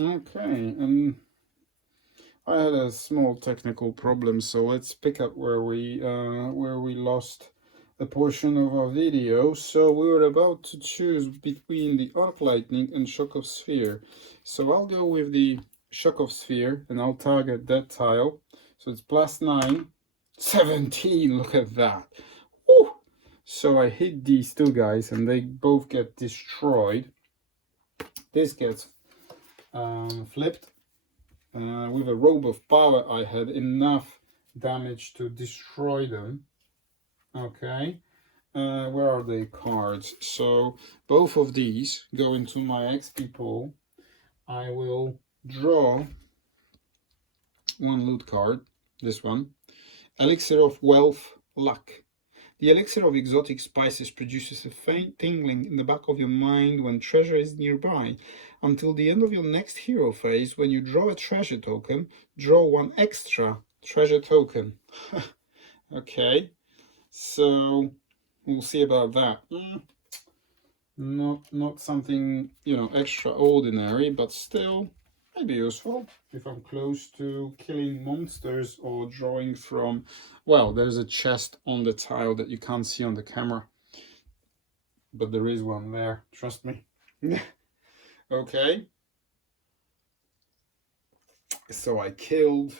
Okay, I had a small technical problem, so let's pick up where we lost a portion of our video. So we were about to choose between the arc lightning and shock of sphere. So I'll go with the shock of sphere and I'll target that tile. So it's +9, 17. Look at that. Woo! So I hit these two guys and they both get destroyed. This gets flipped. With a robe of power, I had enough damage to destroy them. Okay, where are the cards? So both of these go into my XP pool. I will draw one loot card, this one. Elixir of Wealth, Luck. The elixir of exotic spices produces a faint tingling in the back of your mind when treasure is nearby. Until the end of your next hero phase, when you draw a treasure token, draw one extra treasure token. Okay, so we'll see about that. Not something, extraordinary, but still maybe useful if I'm close to killing monsters or drawing from, well, there's a chest on the tile that you can't see on the camera, but there is one there, trust me. Okay, so I killed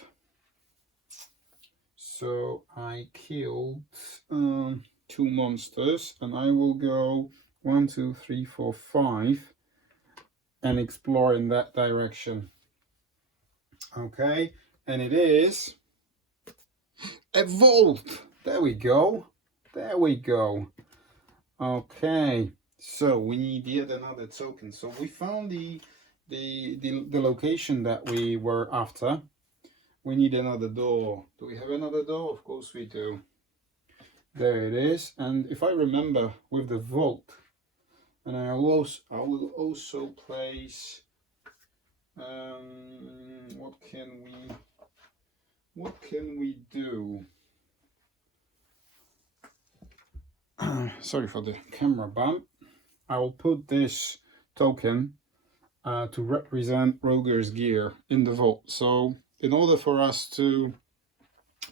two monsters, and I will go 1, 2, 3, 4, 5 and explore in that direction. Okay, and it is a vault. There we go. There we go. Okay, so we need yet another token. So we found the location that we were after. We need another door. Do we have another door? Of course we do. There it is. And if I remember with the vault, and I will also place what can we do? Sorry for the camera bump. I will put this token to represent Roger's gear in the vault. So in order for us to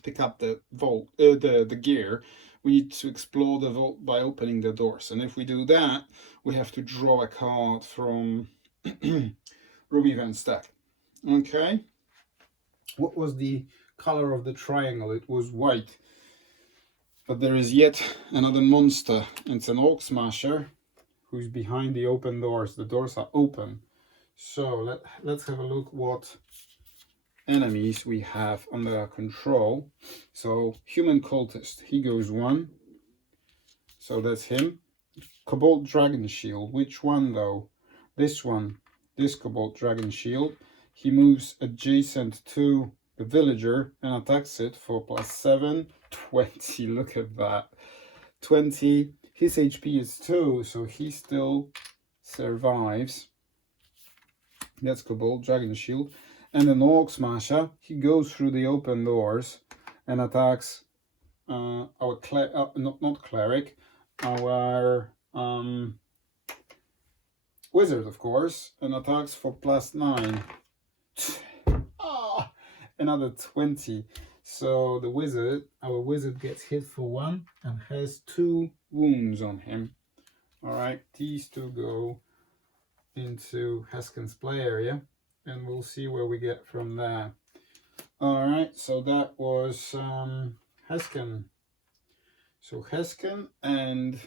pick up the vault, the gear, we need to explore the vault by opening the doors. And if we do that, we have to draw a card from Ruby Van Stack. Okay. What was the color of the triangle? It was white. But there is yet another monster. It's an Orc Smasher who's behind the open doors. The doors are open. So let's have a look what enemies we have under our control. So Human Cultist, he goes 1. So that's him. Cobalt Dragon Shield. Which one though? This one. This Cobalt Dragon Shield. He moves adjacent to the villager and attacks it for +7, 20. Look at that. 20. His HP is 2, so he still survives. That's Cobalt Dragon Shield. And an Orc Smasher, he goes through the open doors and attacks our not cleric, our wizard, of course, and attacks for +9. Another 20. So the wizard, our wizard, gets hit for 1 and has 2 wounds on him. All right, these two go into Heskin's play area, and we'll see where we get from there. All right, so that was Heskin. So Heskin and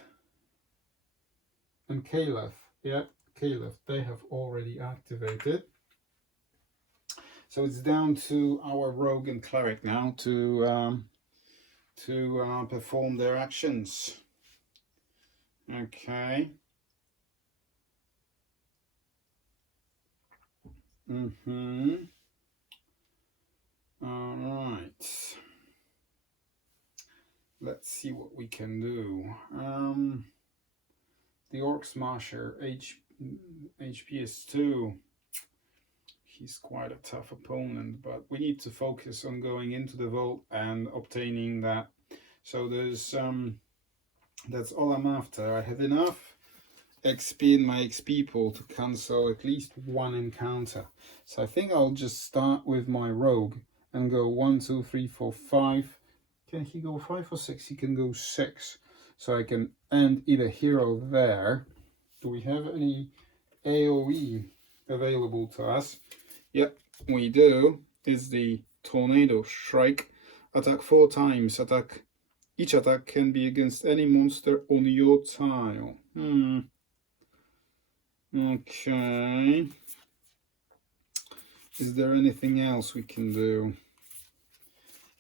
Caliph. Yeah, Caliph, they have already activated. So it's down to our rogue and cleric now to perform their actions. Okay. All right. Let's see what we can do. The Orc Smasher, HP is 2. He's quite a tough opponent, but we need to focus on going into the vault and obtaining that. So there's that's all I'm after. I have enough XP in my XP pool to cancel at least one encounter. So I think I'll just start with my rogue and go 1, 2, 3, 4, 5. Can he go 5 or 6? He can go 6. So I can end either hero there. Do we have any AoE available to us? Yep, we do. It's the Tornado Strike. Attack 4 times. Each attack can be against any monster on your tile. Okay. Is there anything else we can do?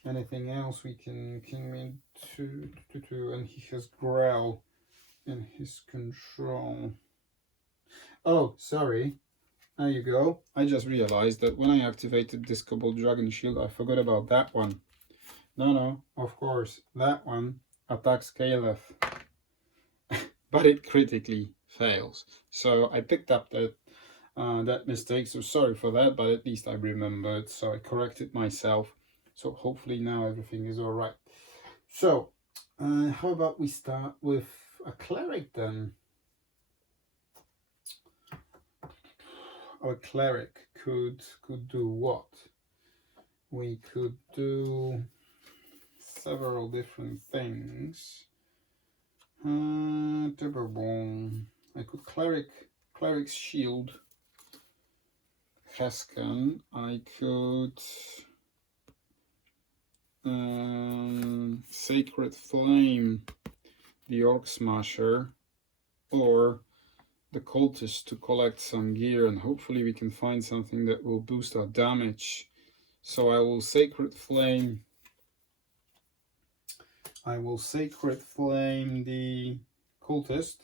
Anything else we can we two, and he has Growl in his control. Oh, sorry. There you go. I just realized that when I activated this Cobalt Dragon Shield, I forgot about that one. No, of course, that one attacks Caliph, but it critically fails. So I picked up that mistake, so sorry for that, but at least I remembered, so I corrected myself. So hopefully now everything is all right. So how about we start with a cleric then? Our cleric could do what? We could do several different things. I could cleric's shield Hesken. I could Sacred Flame the Orc Smasher, or the Cultist to collect some gear, and hopefully we can find something that will boost our damage. So I will Sacred Flame the Cultist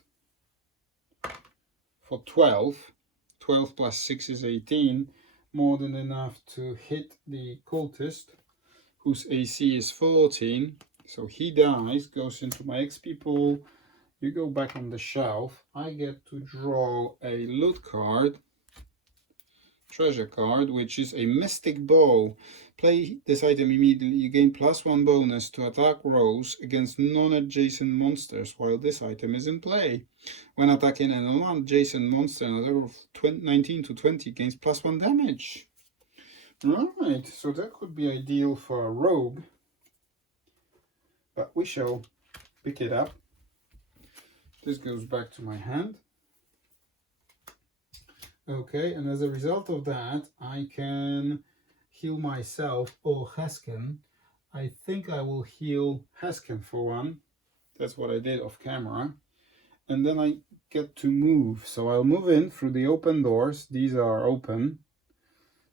for 12. 12 plus 6 is 18. More than enough to hit the Cultist, whose AC is 14. So he dies, goes into my XP pool. You go back on the shelf. I get to draw a loot card, treasure card, which is a Mystic Bow. Play this item immediately. You gain +1 bonus to attack rolls against non-adjacent monsters while this item is in play. When attacking a non-adjacent monster, an attack of 19 to 20 gains +1 damage. Right, so that could be ideal for a rogue, but we shall pick it up. This goes back to my hand. Okay, and as a result of that, I can heal myself or Hesken. I think I will heal Hesken for one. That's what I did off camera. And then I get to move. So I'll move in through the open doors. These are open.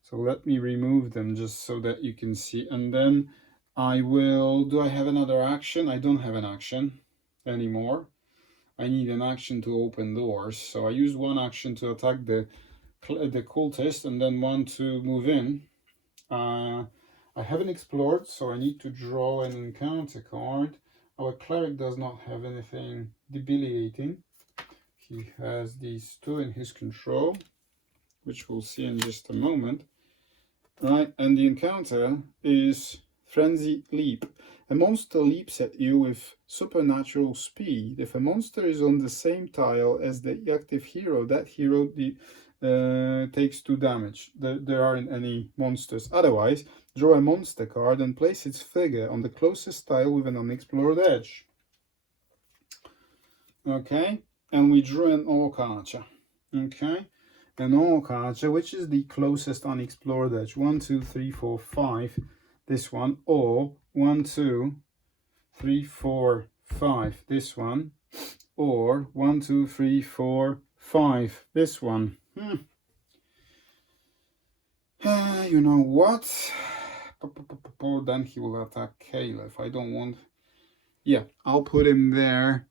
So let me remove them just so that you can see. And then I will... Do I have another action? I don't have an action anymore. I need an action to open doors. So I use one action to attack the Cultist and then one to move in. I haven't explored, so I need to draw an encounter card. Our cleric does not have anything debilitating. He has these two in his control, which we'll see in just a moment. Right, and the encounter is Frenzy Leap. A monster leaps at you with supernatural speed. If a monster is on the same tile as the active hero, that hero takes 2 damage. There aren't any monsters. Otherwise, draw a monster card and place its figure on the closest tile with an unexplored edge. Okay, and we drew an Orc Archer. Okay, an Orc Archer, which is the closest unexplored edge. 1, 2, 3, 4, 5. This one, or 1, 2, 3, 4, 5. This one, or 1, 2, 3, 4, 5. This one. You know what? Then he will attack Caliph. I don't want... Yeah, I'll put him there.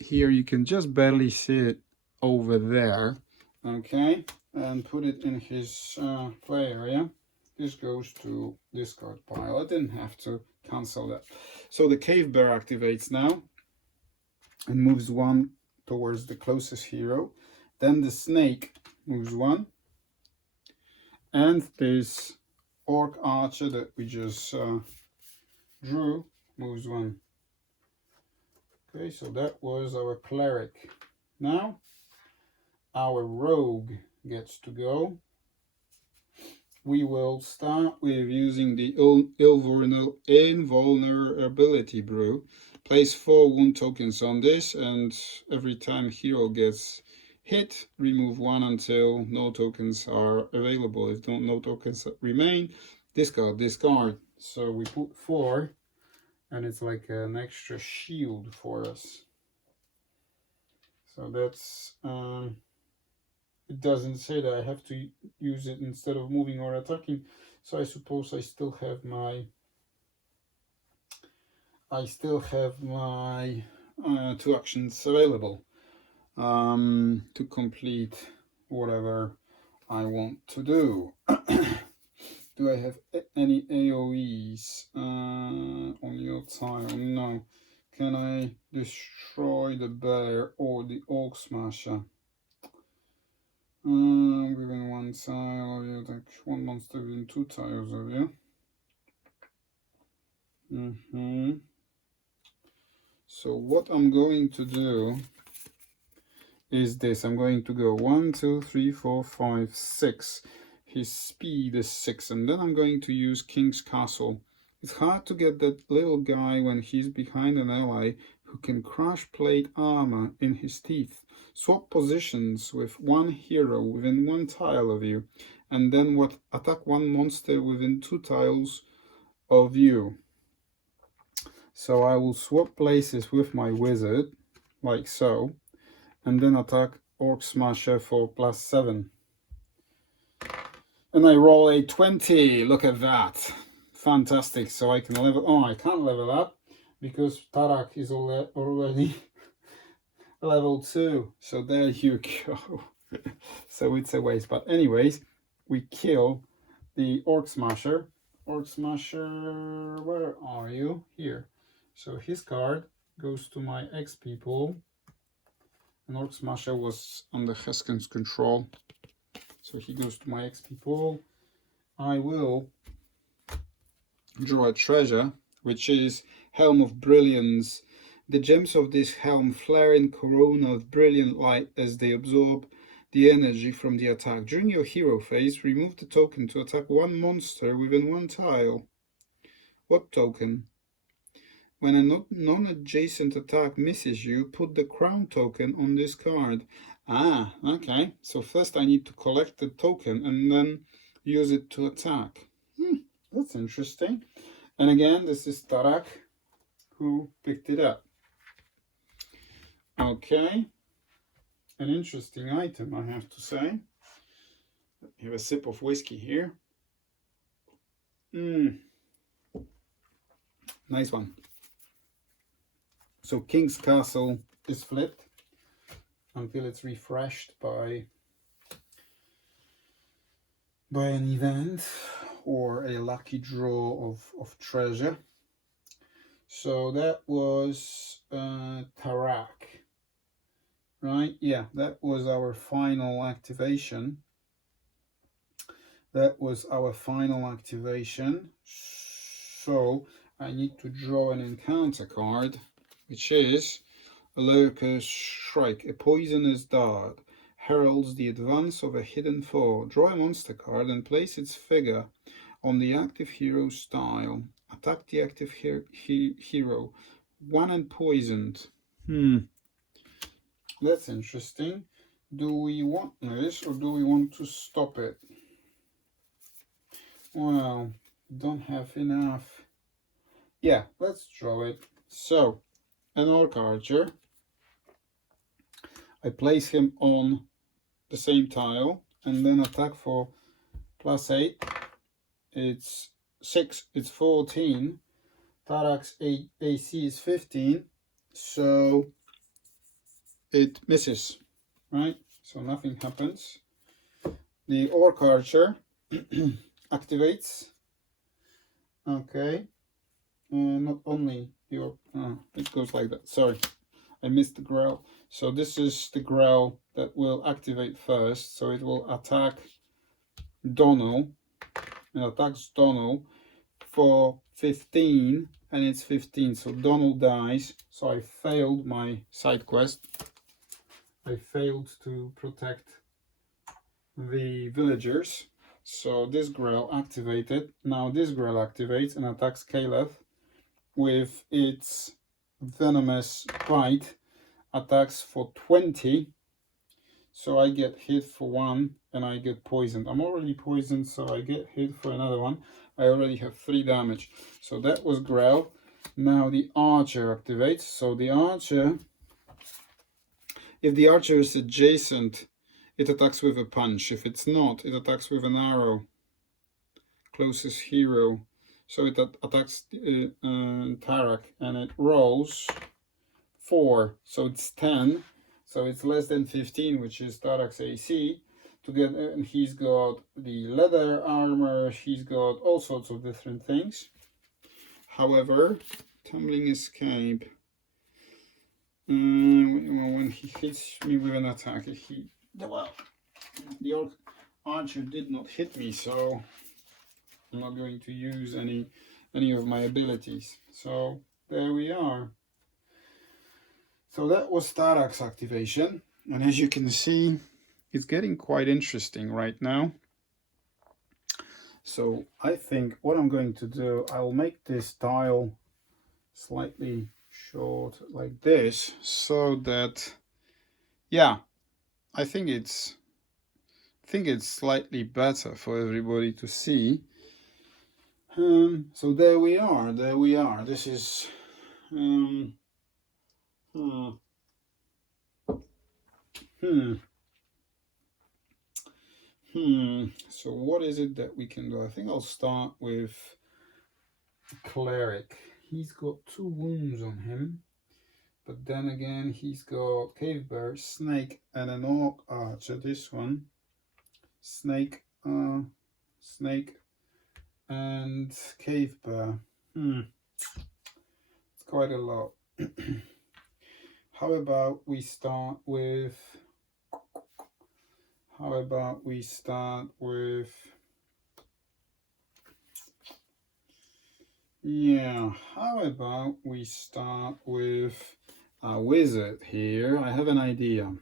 Here you can just barely see it over there. Okay, and put it in his play area. This goes to discard pile. I didn't have to cancel that. So the Cave Bear activates now and moves 1 towards the closest hero. Then the Snake moves 1. And this Orc Archer that we just drew moves 1. Okay, so that was our cleric. Now our rogue gets to go. We will start with using the invulnerability brew. Place 4 wound tokens on this, and every time hero gets hit, remove 1 until no tokens are available. If no tokens remain, discard. So we put 4, and it's like an extra shield for us. So that's it doesn't say that I have to use it instead of moving or attacking, so I suppose I still have my 2 actions available to complete whatever I want to do. Do I have any AoEs on your tile? No. Can I destroy the bear or the orc smasher? Within 1 tile of you, attack 1 monster within 2 tiles of you. So what I'm going to do is this. I'm going to go 1, 2, 3, 4, 5, 6. His speed is 6, and then I'm going to use King's Castle. It's hard to get that little guy when he's behind an ally who can crush plate armor in his teeth. Swap positions with 1 hero within 1 tile of you, and then attack 1 monster within 2 tiles of you. So I will swap places with my wizard, like so, and then attack Orc Smasher for +7. And I roll a 20. Look at that. Fantastic. So I can level. Oh, I can't level up because Tarak is already level 2. So there you go. So it's a waste. But anyways, we kill the Orc Smasher. Orc Smasher, where are you? Here. So his card goes to my XP pool. And Orc Smasher was under Heskin's control. So he goes to my XP pool. I will draw a treasure, which is Helm of Brilliance. The gems of this helm flare in corona of brilliant light as they absorb the energy from the attack. During your hero phase, remove the token to attack 1 monster within 1 tile. What token? When a non-adjacent attack misses you, put the crown token on this card. Ah, okay. So first I need to collect the token and then use it to attack. That's interesting. And again, this is Tarak who picked it up. Okay. An interesting item, I have to say. Have a sip of whiskey here. Nice one. So King's Castle is flipped until it's refreshed by an event or a lucky draw of treasure. So that was Tarak, right? Yeah, that was our final activation. So I need to draw an encounter card, which is a Lurker's Shrike, a poisonous dart, heralds the advance of a hidden foe. Draw a monster card and place its figure on the active hero's tile. Attack the active hero. 1 and poisoned. That's interesting. Do we want this or do we want to stop it? Well, don't have enough. Yeah, let's draw it. So, an Orc Archer. I place him on the same tile and then attack for +8. It's 6, it's 14. Tarak's AC is 15, so it misses, right? So nothing happens. The Orc Archer activates. Okay. Not only the Orc, it goes like that. Sorry, I missed the growl. So this is the growl that will activate first. So it will attack Donald. It attacks Donald for 15, and it's 15. So Donald dies. So I failed my side quest. I failed to protect the villagers. So this Grell activated. Now this Grell activates and attacks Caleb with its venomous bite. Attacks for 20. So I get hit for 1 and I get poisoned. I'm already poisoned, so I get hit for another 1. I already have 3 damage. So that was Grell. Now the archer activates. So the archer, if the archer is adjacent, it attacks with a punch. If it's not, it attacks with an arrow. Closest hero. So it attacks Tarak, and it rolls 4. So it's 10. So it's less than 15, which is Tarak's AC. And he's got the leather armor. He's got all sorts of different things. However, tumbling escape. When he hits me with an attack, the archer did not hit me, so I'm not going to use any of my abilities. So there we are. So that was Tarak's activation, and as you can see, it's getting quite interesting right now. So I think what I'm going to do, I'll make this tile slightly short like this, so that, yeah, I think it's slightly better for everybody to see. So there we are. This is So what is it that we can do? I think I'll start with Cleric. He's got 2 wounds on him, but then again he's got Cave Bear, Snake, and an Orc Archer. This one, Snake, Snake, and Cave Bear. It's quite a lot. How about we start with? Yeah, how about we start with a wizard here? I have an idea.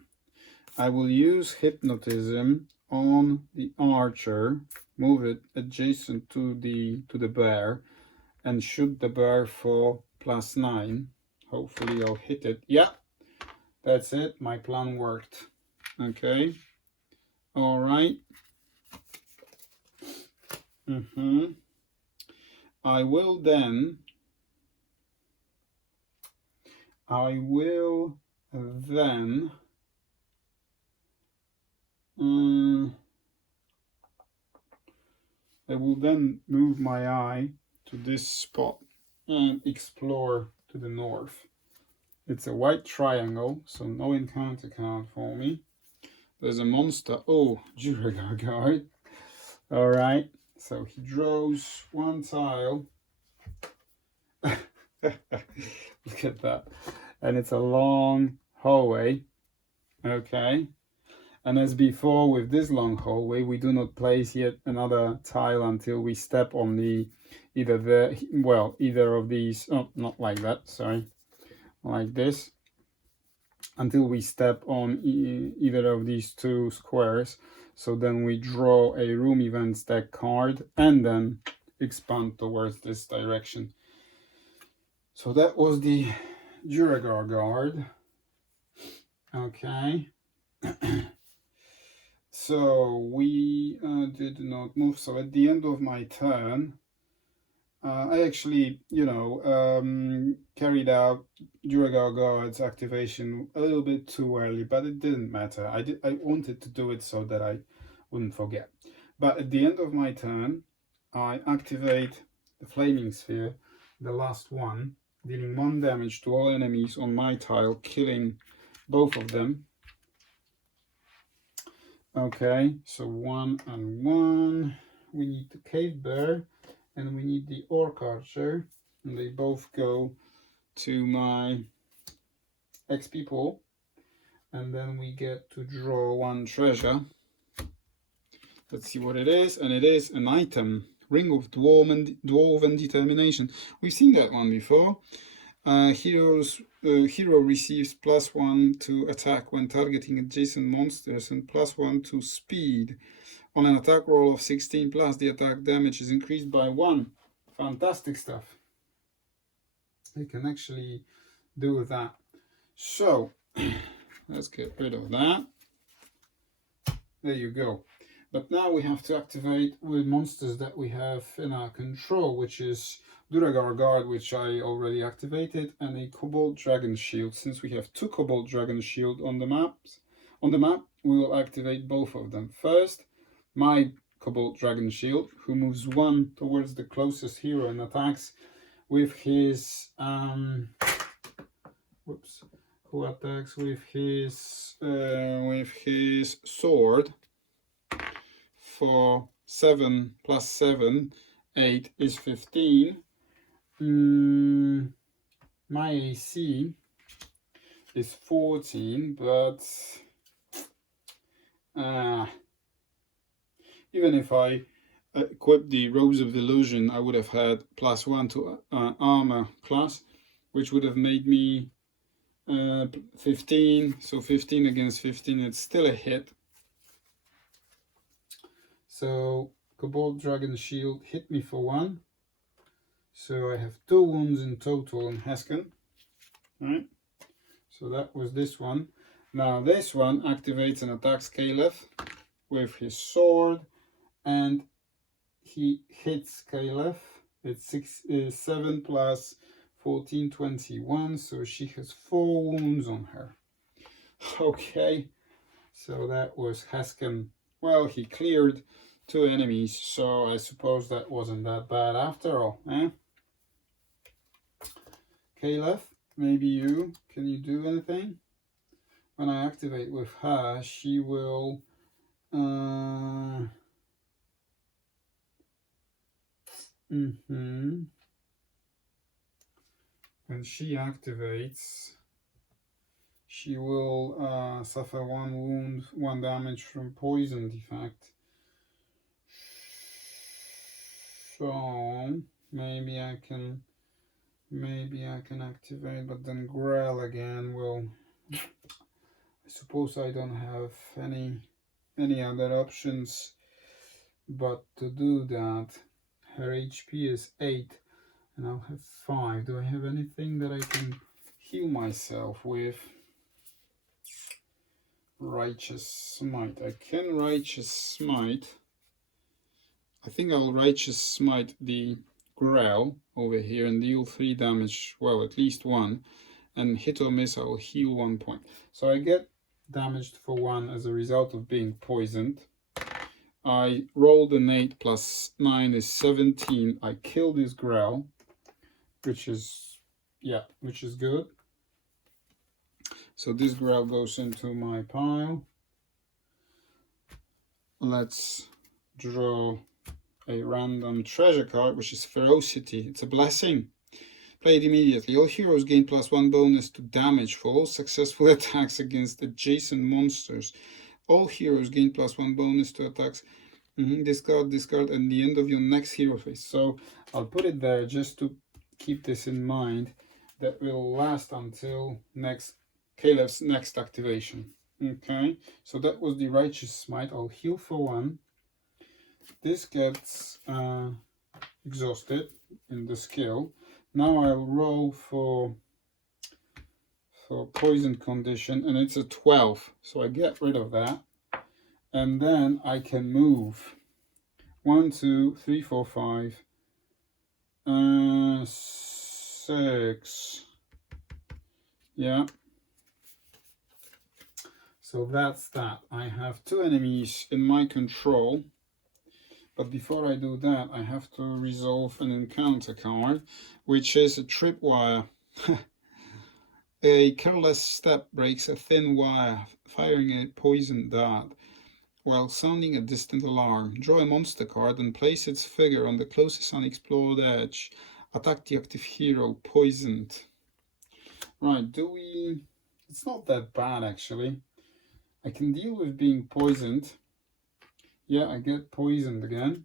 I will use hypnotism on the archer, move it adjacent to the bear, and shoot the bear for +9. Hopefully I'll hit it. Yeah, that's it. My plan worked. Okay. All right. I will then I will then move my eye to this spot and explore to the north. It's a white triangle, so no encounter card for me. There's a monster. Oh, Duragar guard. All right, so he draws 1 tile. Look at that. And it's a long hallway. Okay. And as before with this long hallway, we do not place yet another tile until we step on either of these. Oh, not like that, sorry. Like this. Until we step on either of these 2 squares. So then we draw a room events deck card and then expand towards this direction. So that was the Duragar guard. Okay. So we did not move. So at the end of my turn, I actually, carried out Duragar guard's activation a little bit too early, but it didn't matter. I wanted to do it so that I wouldn't forget. But at the end of my turn, I activate the Flaming Sphere, the last one, dealing 1 damage to all enemies on my tile, killing both of them. Okay, so 1 and 1. We need the Cave Bear and we need the Orc Archer, and they both go to my XP pool. And then we get to draw 1 treasure. Let's see what it is, and it is an item. Ring of Dwarven Determination. We've seen that one before. Hero receives +1 to attack when targeting adjacent monsters and +1 to speed. On an attack roll of 16 plus, the attack damage is increased by 1. Fantastic stuff. You can actually do that. So let's get rid of that. There you go. But now we have to activate with monsters that we have in our control, which is Duragar Guard, which I already activated, and a Cobalt Dragon Shield. Since we have 2 Cobalt Dragon Shield on the map, we will activate both of them. First, my Cobalt Dragon Shield, who moves 1 towards the closest hero and attacks with his who attacks with his sword for 7 plus 7, 8 is 15. My AC is 14, but even if I equip the Rose of Illusion, I would have had +1 to armor class, which would have made me 15. So 15 against 15, it's still a hit. So Cobalt Dragon Shield hit me for 1. So I have 2 wounds in total on Hesken. Right? So that was this one. Now this one activates and attacks Caliph with his sword, and he hits Caliph. It's 7 plus 14, 21. So she has 4 wounds on her. Okay. So that was Hesken. Well, he cleared 2 enemies, so I suppose that wasn't that bad after all, eh? Caliph, maybe you, can you do anything? When I activate with her, she will when she activates, she will suffer 1 wound, 1 damage from poison defect. So maybe I can activate, but then Grell again will. I suppose I don't have any other options but to do that. Her HP is 8 and I'll have 5. Do I have anything that I can heal myself with? Righteous Smite. I can Righteous Smite. I think I'll Righteous Smite the Grell over here and deal 3 damage, well, at least 1, and hit or miss I will heal 1 point. So I get damaged for 1 as a result of being poisoned. I rolled an 8 plus 9 is 17. I kill this Grell, which is good. So this Grell goes into my pile. Let's draw a random treasure card, which is Ferocity. It's a blessing. Play it immediately. All heroes gain +1 bonus to damage for all successful attacks against adjacent monsters. All heroes gain +1 bonus to attacks. Discard at the end of your next hero phase. So I'll put it there just to keep this in mind. That will last until Caliph's next activation. Okay, so that was the Righteous Smite. I'll heal for 1. This gets exhausted in the skill. Now I'll roll for poison condition, and it's a 12. So I get rid of that. And then I can move 1, 2, 3, 4, 5, 6. Yeah. So that's that. I have 2 enemies in my control. But before I do that, I have to resolve an encounter card, which is a tripwire. A careless step breaks a thin wire, firing a poison dart while sounding a distant alarm. Draw a monster card and place its figure on the closest unexplored edge. Attack the active hero poisoned. Right, it's not that bad actually. I can deal with being poisoned. Yeah, I get poisoned again.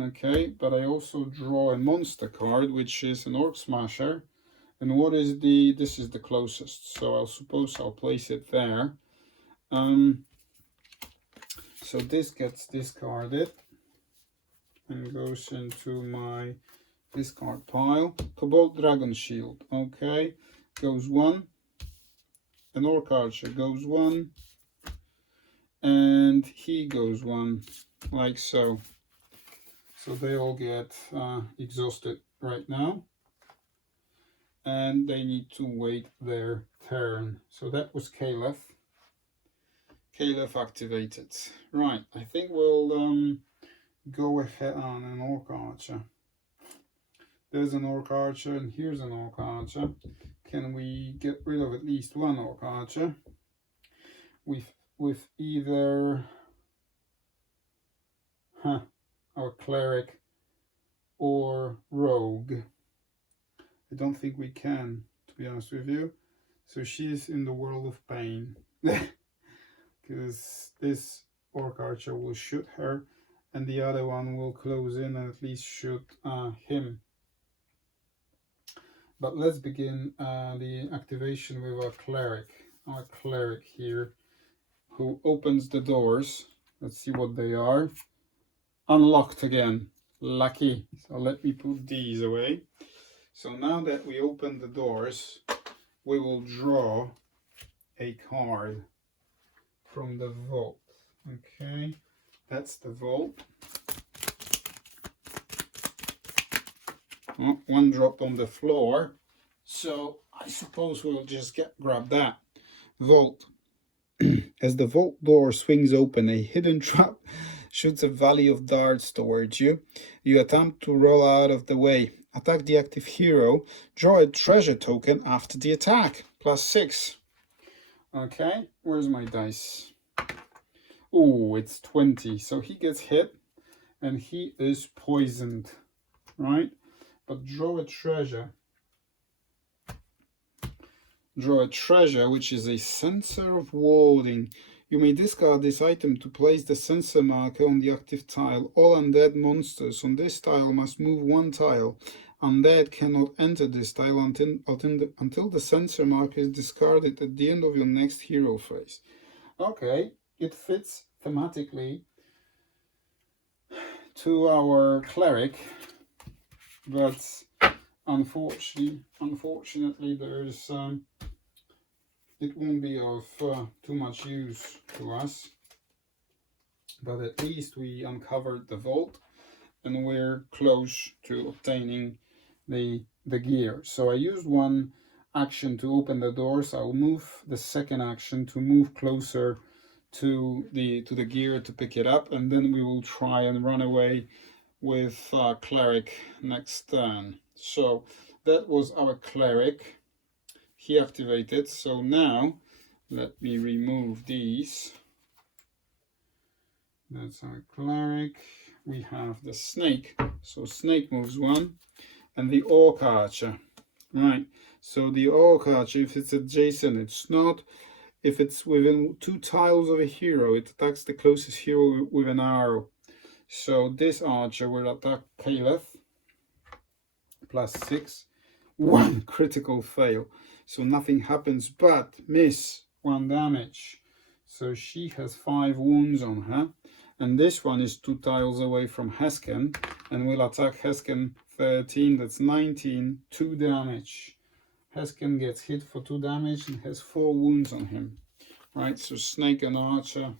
Okay, but I also draw a monster card, which is an Orc Smasher. And what is the, this is the closest, so I'll suppose I'll place it there. So this gets discarded and goes into my discard pile. Cobalt Dragon Shield, okay, goes one. An Orc Archer goes one. And he goes one, like so. So they all get exhausted right now. And they need to wait their turn. So that was Caliph. Caliph activated. Right, I think we'll go ahead on an Orc Archer. There's an Orc Archer and here's an Orc Archer. Can we get rid of at least one Orc Archer? With either our Cleric or Rogue. I don't think we can, to be honest with you. So she's in the world of pain. Because this Orc Archer will shoot her and the other one will close in and at least shoot him. But let's begin the activation with our Cleric. Our Cleric here, who opens the doors. Let's see what they are. Unlocked again. Lucky. So let me put these away. So now that we open the doors, we will draw a card from the vault. Okay, that's the vault. Oh, one dropped on the floor, so I suppose we'll just grab that. Vault. As the vault door swings open, a hidden trap shoots a volley of darts towards you. You attempt to roll out of the way. Attack the active hero. Draw a treasure token after the attack. +6. Okay, where's my dice? Oh, it's 20. So he gets hit and he is poisoned, right? But draw a treasure. Draw a treasure, which is a sensor of warding. You may discard this item to place the sensor marker on the active tile. All undead monsters on this tile must move one tile. Undead cannot enter this tile until the sensor marker is discarded at the end of your next hero phase. Okay, it fits thematically to our Cleric, but unfortunately there's it won't be of too much use to us, but at least we uncovered the vault and we're close to obtaining the gear. So I used one action to open the doors. I'll move the second action to move closer to the gear to pick it up, and then we will try and run away with Cleric next turn. So that was our Cleric. He activated. So now let me remove these. That's our Cleric. We have the Snake. So Snake moves one. And the Orc Archer. Right. So the Orc Archer, if it's adjacent, it's not. If it's within 2 tiles of a hero, it attacks the closest hero with an arrow. So this Archer will attack Caliph. +6. 1 critical fail. So nothing happens but miss. 1 damage. So she has 5 wounds on her. And this one is 2 tiles away from Hesken. And will attack Hesken 13. That's 19. 2 damage. Hesken gets hit for 2 damage and has 4 wounds on him. Right, so Snake and Archer,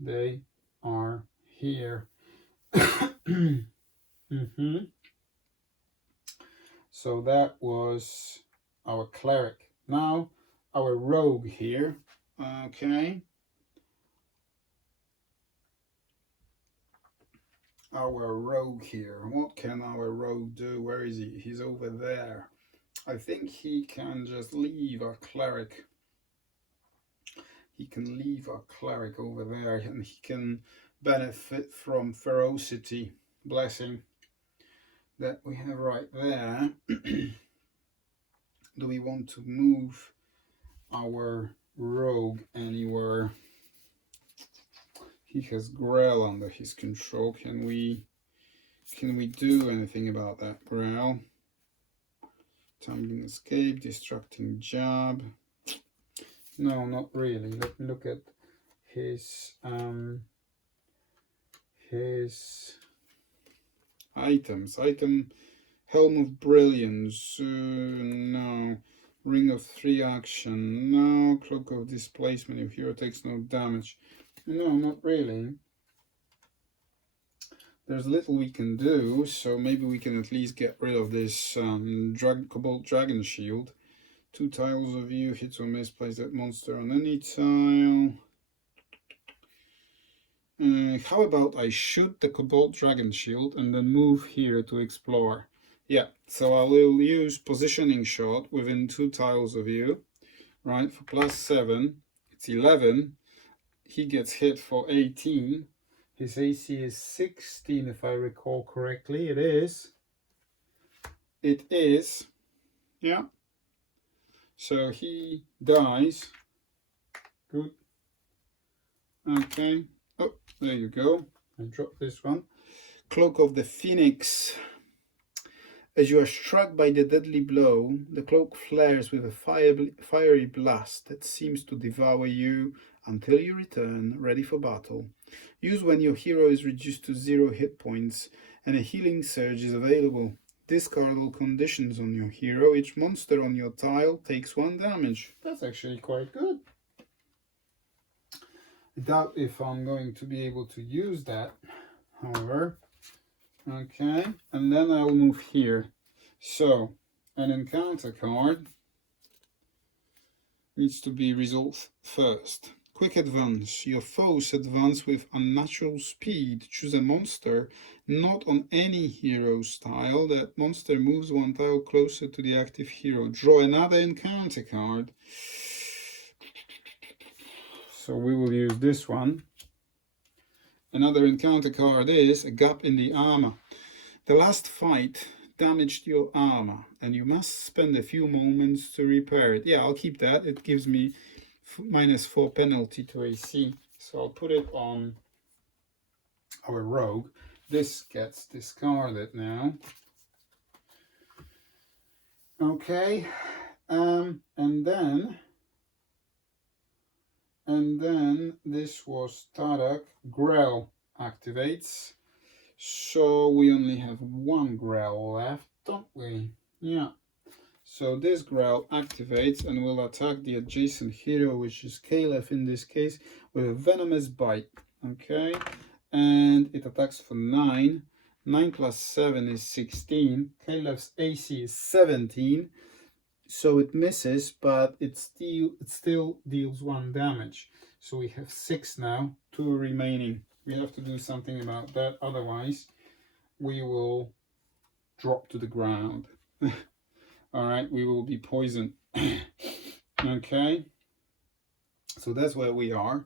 they are here. So that was our Cleric. Now our Rogue here. Okay. Our Rogue here. What can our Rogue do? Where is he? He's over there. I think he can just leave our Cleric. He can leave our Cleric over there and he can benefit from ferocity blessing that we have right there. Do we want to move our Rogue anywhere? He has Grail under his control. Can we do anything about that Grail? Tumbling escape, distracting jab. No, not really. Let me look at his items. Item Helm of Brilliance. No. Ring of 3 action. No. Cloak of Displacement. Your hero takes no damage. No, not really. There's little we can do, so maybe we can at least get rid of this Cobalt Dragon Shield. 2 tiles of you, hits or miss, place that monster on any tile. How about I shoot the Cobalt Dragon Shield and then move here to explore? Yeah, so I will use positioning shot within 2 tiles of you, right, for +7. It's 11. He gets hit for 18. His AC is 16, if I recall correctly. It is. It is. Yeah. So he dies. Good. Okay. Oh, there you go. I dropped this one. Cloak of the Phoenix. As you are struck by the deadly blow, the cloak flares with a fiery blast that seems to devour you until you return, ready for battle. Use when your hero is reduced to 0 hit points and a healing surge is available. Discard all conditions on your hero. Each monster on your tile takes 1 damage. That's actually quite good. I doubt if I'm going to be able to use that, however. Okay, and then I'll move here. So, an encounter card needs to be resolved first. Quick advance. Your foes advance with unnatural speed. Choose a monster not on any hero's tile. That monster moves 1 tile closer to the active hero. Draw another encounter card. So we will use this one. Another encounter card is a gap in the armor. The last fight damaged your armor and you must spend a few moments to repair it. Yeah, I'll keep that. It gives me -4 penalty to AC. So I'll put it on our rogue. This gets discarded now. Okay. And then this was Tarak. Grell activates. So we only have 1 Grell left, don't we? Yeah. So this Grell activates and will attack the adjacent hero, which is Caleb in this case, with a venomous bite. Okay. And it attacks for 9. 9 plus 7 is 16. Caleb's AC is 17. So it misses, but it still deals 1 damage. So we have 6 now, 2 remaining. We have to do something about that, otherwise we will drop to the ground. Alright, we will be poisoned. Okay, so that's where we are.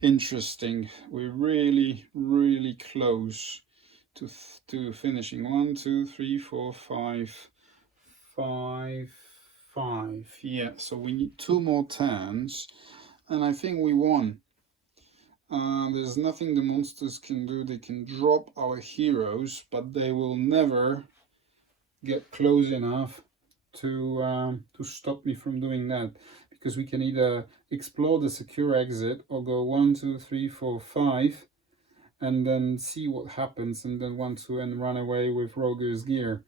Interesting. We're really close to finishing. 1, 2, 3, 4, 5. Yeah, so we need 2 more turns. And I think we won. There's nothing the monsters can do. They can drop our heroes, but they will never get close enough to stop me from doing that. Because we can either explore the secure exit or go 1, 2, 3, 4, 5 and then see what happens and then 1, 2 and run away with Roger's gear.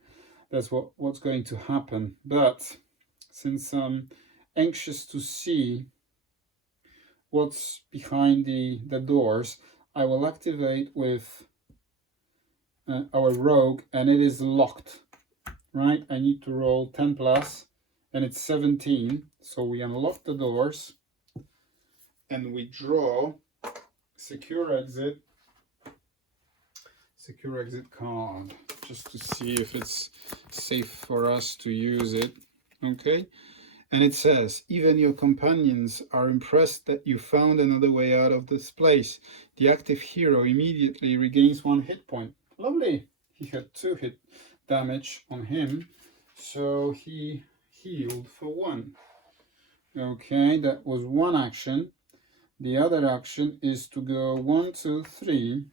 That's what's going to happen. But since I'm anxious to see what's behind the doors, I will activate with our rogue, and it is locked, right? I need to roll 10 plus, and it's 17. So we unlock the doors and we draw secure exit card, just to see if it's safe for us to use it. Okay. And it says, even your companions are impressed that you found another way out of this place. The active hero immediately regains 1 hit point. Lovely. He had 2 hit damage on him, so he healed for 1. Okay, that was 1 action. The other action is to go 1, 2, 3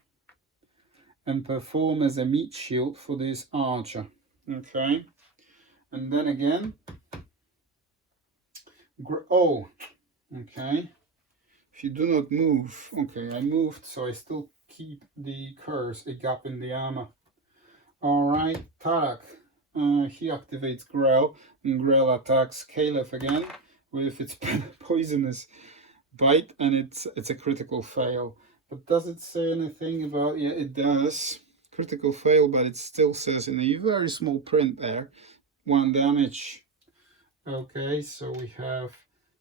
and perform as a meat shield for this archer. Okay, and then again, oh, okay, if you do not move, okay, I moved, so I still keep the curse, a gap in the armor. Alright, Tarak, he activates Grell, and Grell attacks Caliph again with its poisonous bite, and it's a critical fail. But does it say anything about, yeah, it does. Critical fail, but it still says in a very small print there, 1 damage. Okay, so we have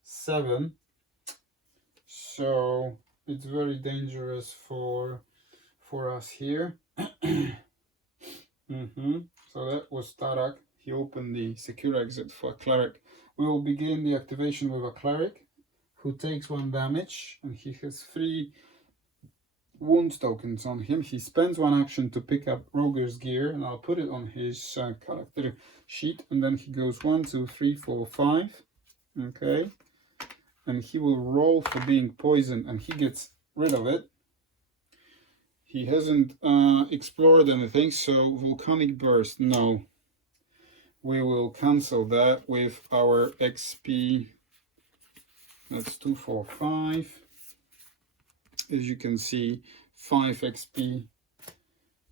7. So it's very dangerous for us here. So that was Tarak. He opened the secure exit for a cleric. We will begin the activation with a cleric who takes 1 damage, and he has 3 wound tokens on him. He spends 1 action to pick up Roger's gear, and I'll put it on his character sheet, and then he goes 1, 2, 3, 4, 5. Okay, and he will roll for being poisoned, and he gets rid of it. He hasn't explored anything, so volcanic burst, no. We will cancel that with our XP. That's 2, 4, 5. As you can see, 5 XP.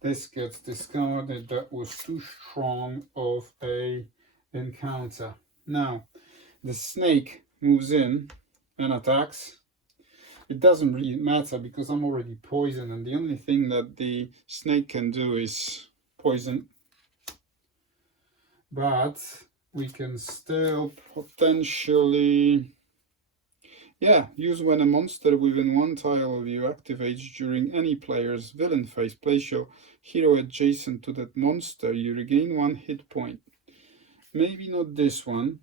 This gets discarded. That was too strong of a encounter. Now, the snake moves in and attacks. It doesn't really matter because I'm already poisoned, and the only thing that the snake can do is poison. But we can still potentially, yeah, use when a monster within 1 tile of you activates during any player's villain phase. Place your hero adjacent to that monster. You regain 1 hit point. Maybe not this one.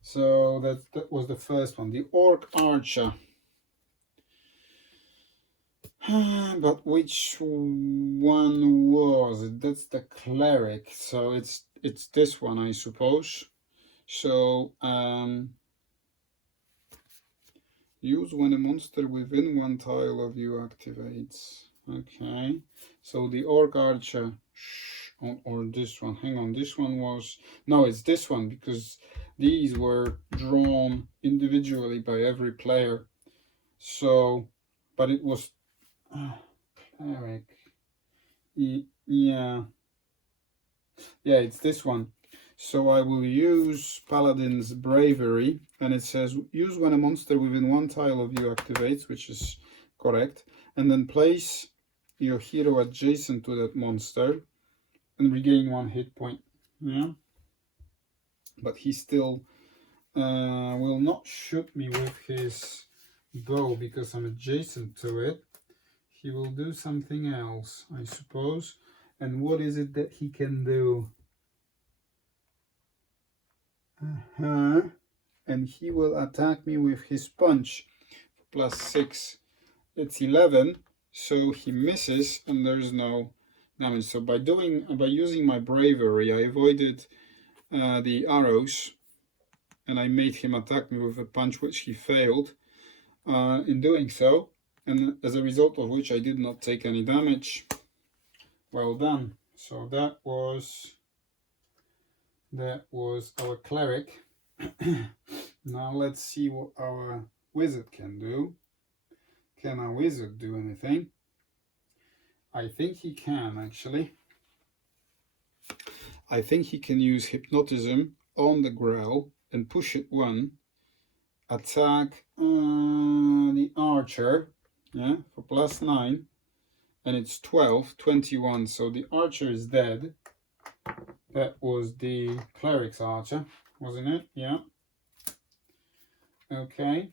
So that was the first one, the Orc Archer. But which one was it? That's the Cleric. So it's this one, I suppose. So use when a monster within 1 tile of you activates. Okay. So the Orc Archer, or this one. Hang on, this one was, no, it's this one, because these were drawn individually by every player. So, but it was cleric. Yeah, it's this one. So I will use Paladin's Bravery, and it says use when a monster within 1 tile of you activates, which is correct, and then place your hero adjacent to that monster and regain 1 hit point. Yeah, but he still will not shoot me with his bow because I'm adjacent to it. He will do something else, I suppose. And what is it that he can do? And he will attack me with his punch. +6. It's 11, so he misses, and there's no damage. So by using my bravery, I avoided the arrows, and I made him attack me with a punch, which he failed in doing so, and as a result of which I did not take any damage. Well done. So that was our cleric. Now let's see what our wizard can do. Can our wizard do anything? I think he can, actually. I think he can use hypnotism on the Grell and push it 1. Attack the archer, yeah, for +9, and it's 12, 21. So the archer is dead. That was the cleric's archer, wasn't it? Yeah. Okay.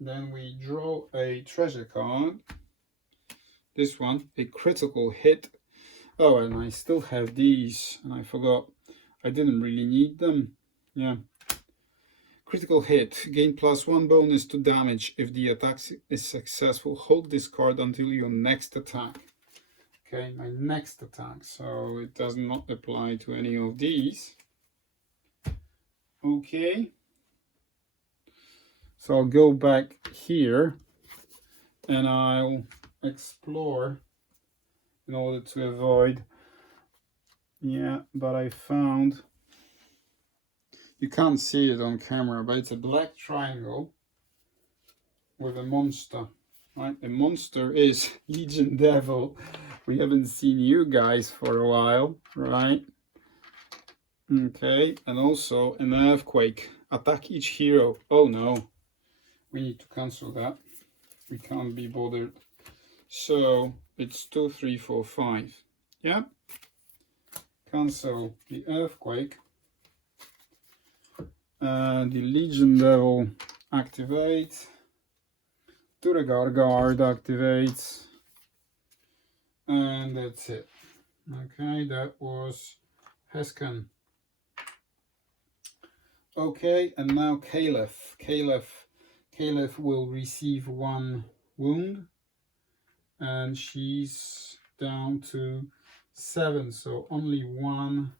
Then we draw a treasure card. This one, a critical hit. Oh, and I still have these, and I forgot. I didn't really need them. Yeah. Critical hit. Gain +1 bonus to damage if the attack is successful. Hold this card until your next attack. Okay, my next attack. So it does not apply to any of these. Okay. So I'll go back here and I'll explore in order to avoid. Yeah, but I found, you can't see it on camera, but it's a black triangle with a monster. Right, the monster is Legion Devil. We haven't seen you guys for a while, right? Okay, and also an earthquake. Attack each hero. Oh no, we need to cancel that. We can't be bothered. So it's 2, 3, 4, 5. Yeah. Cancel the earthquake. The Legion Devil activate. Duragar Guard activates. And that's it. Okay, that was Heskan. Okay, and now Caliph. Caliph will receive 1 wound, and she's down to 7, so only 1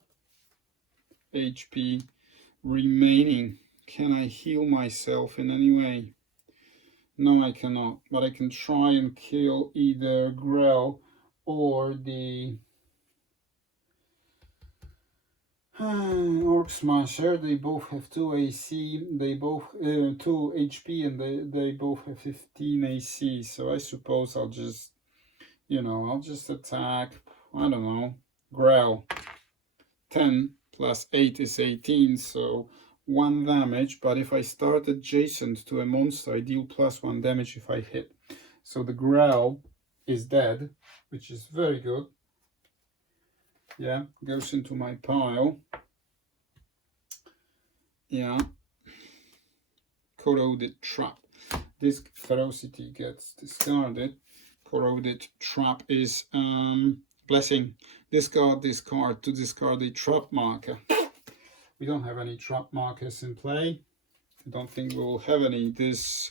HP remaining. Can I heal myself in any way? No, I cannot, but I can try and kill either Grell or the Orc Smasher. They both have 2 AC, they both 2 HP, and they both have 15 AC. So I suppose I'll just, I'll just attack, I don't know, Grell. 10 plus 8 is 18, so 1 damage, but if I start adjacent to a monster, I deal +1 damage if I hit. So the Grell is dead, which is very good. Yeah, goes into my pile. Yeah. Corroded Trap. This Ferocity gets discarded. Corroded Trap is Blessing. Discard this card to discard a trap marker. We don't have any trap markers in play. I don't think we will have any in this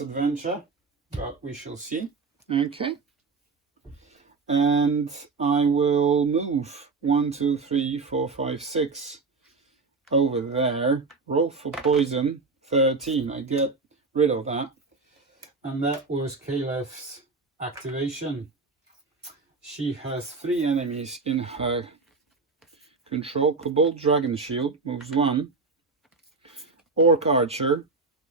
adventure, but we shall see. Okay. And I will move 1, 2, 3, 4, 5, 6 over there. Roll for poison 13. I get rid of that. And that was Caliph's activation. She has 3 enemies in her control. Kobold Dragon Shield moves 1. Orc Archer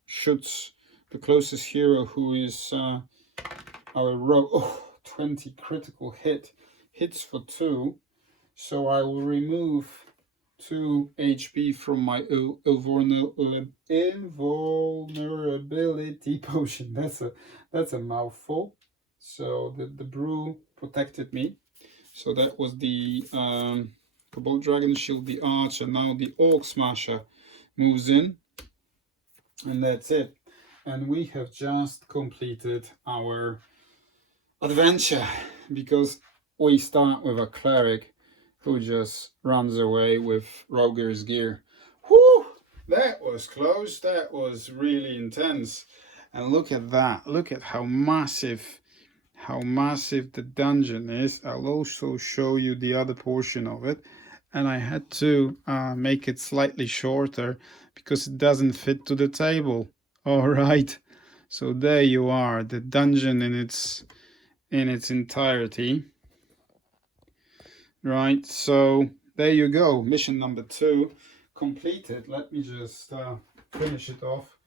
shoots the closest hero, who is our rogue. Oh, 20 critical hit. Hits for 2. So I will remove 2 HP from my invulnerability potion. That's a mouthful. So the brew protected me. So that was the Kobold Dragon Shield, the Archer. Now the Orc Smasher moves in. And that's it. And we have just completed our adventure, because we start with a cleric who just runs away with Roger's gear. Whew! That was close. That was really intense. And look at that. Look at how massive the dungeon is. I'll also show you the other portion of it. And I had to make it slightly shorter because it doesn't fit to the table. All right. So there you are, the dungeon in its entirety. Right, so there you go. Mission number 2 completed. Let me just finish it off.